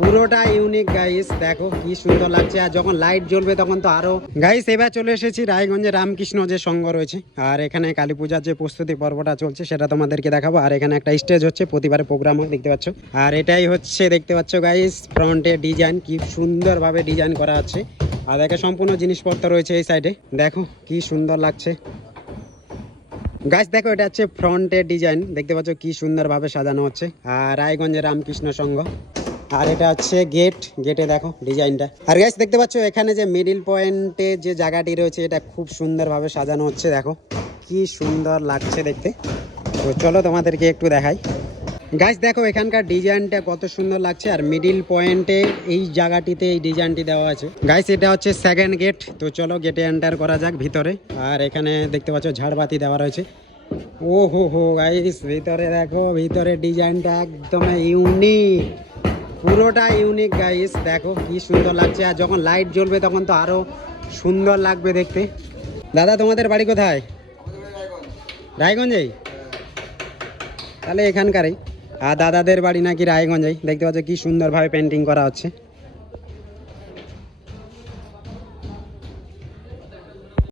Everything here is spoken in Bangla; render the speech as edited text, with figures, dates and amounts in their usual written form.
পুরোটা ইউনিক গাইস, দেখো কি সুন্দর লাগছে। আর যখন লাইট জ্বলবে তখন তো আরো। গাইস এবার চলে এসেছি রায়গঞ্জে রামকৃষ্ণ যে সংঘ রয়েছে, আর এখানে কালী পূজার যে প্রস্তুতি পর্বটা চলছে সেটা তোমাদেরকে দেখাবো। আর এখানে একটা স্টেজ হচ্ছে, প্রতিবারে প্রোগ্রাম হয় দেখতে পাচ্ছ। আর এটাই হচ্ছে দেখতে পাচ্ছ গাইস ফ্রন্টে ডিজাইন, কি সুন্দরভাবে ডিজাইন করা আছে। আর দেখো সম্পূর্ণ জিনিসপত্র রয়েছে এই সাইডে, দেখো কি সুন্দর লাগছে গাইস। দেখো এটা হচ্ছে ফ্রন্টের ডিজাইন, দেখতে পাচ্ছ কি সুন্দরভাবে সাজানো হচ্ছে। আর রায়গঞ্জের রামকৃষ্ণ সংঘ। আর এটা হচ্ছে গেট, গেটে দেখো ডিজাইনটা। আর গাইস দেখতে পাচ্ছ এখানে যে মিডিল পয়েন্টে যে জায়গাটি রয়েছে এটা খুব সুন্দরভাবে সাজানো হচ্ছে, দেখো কি সুন্দর লাগছে দেখতে। তো চলো তোমাদেরকে একটু দেখাই গাইস। দেখো এখানকার ডিজাইনটা কত সুন্দর লাগছে। আর মিডিল পয়েন্টে এই জায়গাটিতে এই ডিজাইনটি দেওয়া আছে গাইস। এটা হচ্ছে সেকেন্ড গেট। তো চলো গেটে এন্টার করা যাক ভিতরে। আর এখানে দেখতে পাচ্ছ ঝাড়বাতি দেওয়া রয়েছে। ও হো হো গাইস, ভিতরে দেখো, ভিতরে ডিজাইনটা একদম ইউনিক, পুরোটা ইউনিক গাইস, দেখো কি সুন্দর লাগছে। আর যখন লাইট জ্বলবে তখন তো আরো সুন্দর লাগবে দেখতে। দাদা তোমাদের বাড়ি কোথায়? রায়গঞ্জেই? তাহলে এখানকারই। আর দাদাদের বাড়ি নাকি রায়গঞ্জেই। দেখতে পাচ্ছ কি সুন্দরভাবে পেন্টিং করা হচ্ছে।